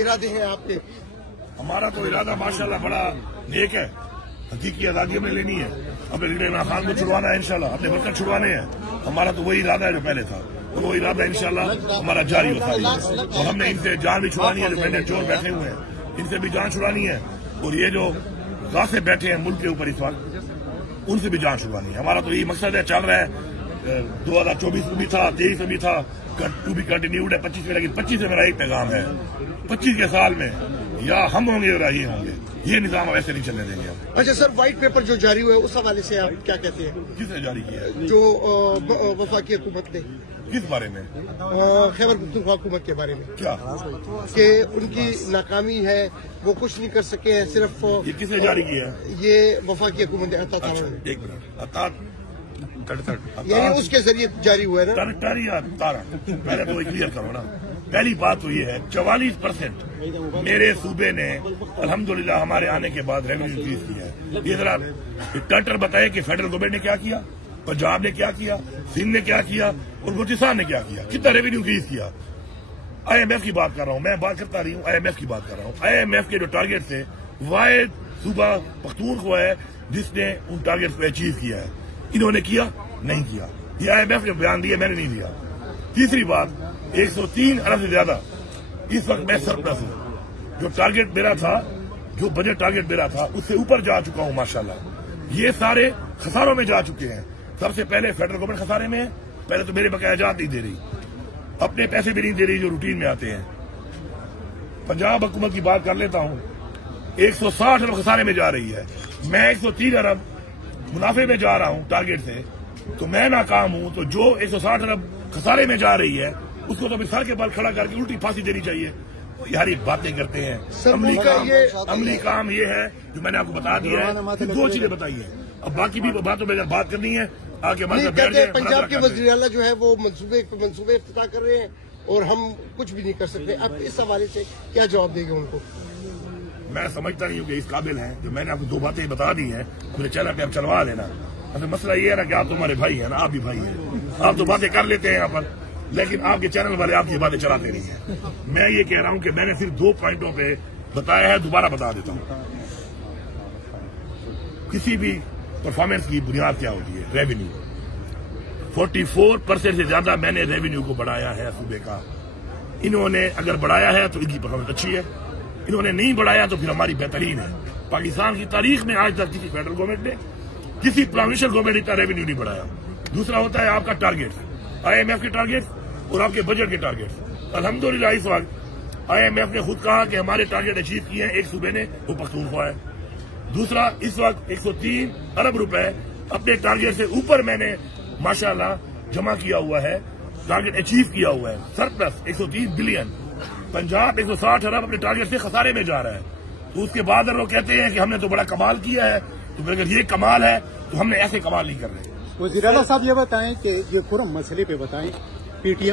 ارادے ہیں آپ کے؟ ہمارا تو ارادہ ماشاءاللہ بڑا نیک ہے، حقیقی آزادی ہمیں لینی ہے، ہمیں لیڈر عمران خان کو چھڑوانا ہے انشاءاللہ، اپنے ورکر چھڑوانے ہیں. ہمارا تو وہی ارادہ ہے جو پہلے تھا، اور وہ ارادہ انشاءاللہ ہمارا جاری ہوتا ہے. اور ہم نے ان سے جان بھی چھڑانی ہے، جو پہلے چور بیٹھے ہوئے ہیں ان سے بھی جان چھڑانی ہے، اور یہ جو غاصب بیٹھے ہیں ملک کے اوپر اس وقت ان سے بھی جان چھڑوانی ہے. ہمارا تو یہی مقصد ہے، چل رہا ہے 2024 میں بھی تھا، 23 میں بھی تھا، ٹو بی کنٹینیوڈ ہے 25 میں. لیکن 25 سے میرا ایک پیغام ہے، 25 کے سال میں یا ہم ہوں گے یا یہ ہوں گے، یہ نظام ایسے نہیں چلنے دیں گے. اچھا سر، وائٹ پیپر جو جاری ہوا ہے اس حوالے سے آپ کیا کہتے ہیں؟ کس نے جاری کیا ہے؟ جو وفاقی حکومت نے. کس بارے میں؟ خیبر پختونخوا حکومت کے بارے میں. کیا کہ ان کی ناکامی ہے، وہ کچھ نہیں کر سکے ہیں، صرف یہ کس نے جاری کیا ہے؟ یہ وفاقی حکومت نے. ایک منٹ، یعنی اس کے ذریعے جاری ہوا ہے نا؟ یا تارا پہلے تو کلیئر کرو نا. پہلی بات تو یہ ہے 44% میرے صوبے نے الحمدللہ ہمارے آنے کے بعد ریونیو انکریز کیا ہے. یہ ذرا ٹرٹر بتائے کہ فیڈرل گورنمنٹ نے کیا کیا، پنجاب نے کیا کیا، سندھ نے کیا کیا اور بلوچستان نے کیا کیا، کتنا ریونیو انکریز کیا. آئی ایم ایف کی بات کر رہا ہوں میں، بات کرتا رہی ہوں، آئی ایم ایف کی بات کر رہا ہوں. آئی ایم ایف کے جو ٹارگیٹ تھے، واحد صوبہ پختونخوا ہے جس نے ان ٹارگیٹ کو اچیو کیا ہے. انہوں نے کیا نہیں کیا، یہ آئی ایم ایف نے بیان دیا، میں نے نہیں دیا. تیسری بات، 103 ارب سے زیادہ اس وقت میں سرپلس ہوں. جو ٹارگیٹ میرا تھا، جو بجٹ ٹارگیٹ میرا تھا اس سے اوپر جا چکا ہوں ماشاءاللہ. یہ سارے خساروں میں جا چکے ہیں. سب سے پہلے فیڈرل گورنمنٹ خسارے میں ہے، پہلے تو میرے بقایا جات نہیں دے رہی، اپنے پیسے بھی نہیں دے رہی جو روٹین میں آتے ہیں. پنجاب حکومت کی بات کر لیتا ہوں، 160 ارب خسارے میں جا رہی ہے، میں 103 ارب منافع میں جا رہا ہوں ٹارگیٹ سے، تو میں ناکام ہوں. تو جو 160 ارب خسارے میں جا رہی ہے اس کو تو سر کے بل کھڑا کر کے الٹی پھانسی دینی چاہیے. یار یہ باتیں کرتے ہیں. عملی کام یہ ہے جو میں نے آپ کو بتا دیا ہے. 2 چیزیں بتائی ہیں، اب باقی بھی باتوں میں بات کرنی ہے آگے. پنجاب کے وزیر اعلیٰ جو ہے وہ منصوبے افتتاح کر رہے ہیں اور ہم کچھ بھی نہیں کر سکتے. اب اس حوالے سے کیا جواب دیں گے ان کو؟ میں سمجھتا نہیں ہوں کہ اس قابل ہیں. جو میں نے آپ کو 2 باتیں بتا دی ہیں میرے چینل پہ آپ چلوا لینا. مسئلہ یہ ہے نا کہ آپ تو ہمارے بھائی ہیں نا، آپ بھی بھائی ہیں، آپ تو باتیں کر لیتے ہیں یہاں پر، لیکن آپ کے چینل والے آپ کی باتیں چلاتے نہیں ہیں. میں یہ کہہ رہا ہوں کہ میں نے صرف 2 پوائنٹوں پہ بتایا ہے، دوبارہ بتا دیتا ہوں. کسی بھی پرفارمنس کی بنیاد کیا ہوتی ہے؟ ریونیو. 44% سے زیادہ میں نے ریونیو کو بڑھایا ہے صوبے کا. انہوں نے اگر بڑھایا ہے تو ان کی پرفارمنس اچھی ہے، انہوں نے نہیں بڑھایا تو پھر ہماری بہترین ہے. پاکستان کی تاریخ میں آج تک کسی فیڈرل گورنمنٹ نے، کسی پروونشل گورنمنٹ نے اتنا ریونیو نہیں بڑھایا. دوسرا ہوتا ہے آپ کا ٹارگیٹ، آئی ایم ایف کے ٹارگیٹ اور آپ کے بجٹ کے ٹارگیٹ. الحمدللہ اس وقت آئی ایم ایف نے خود کہا کہ ہمارے ٹارگیٹ اچیو کیے ہیں ایک صوبے نے، وہ پختونخوا ہے. دوسرا، اس وقت 103 ارب روپے اپنے ٹارگیٹ سے اوپر میں نے ماشاءاللہ جمع کیا ہوا ہے، ٹارگیٹ اچیو کیا ہوا ہے، سرپلس 103 بلین. پنجاب 160 ارب اپنے ٹارگیٹ سے خسارے میں جا رہا ہے. تو اس کے بعد اگر وہ کہتے ہیں کہ ہم نے تو بڑا کمال کیا ہے، تو پھر اگر یہ کمال ہے تو ہم نے ایسے کمال نہیں کر رہے. وزیر اعلیٰ صاحب یہ بتائیں کہ یہ خرم مسئلے پہ بتائیں، پی ٹی ایم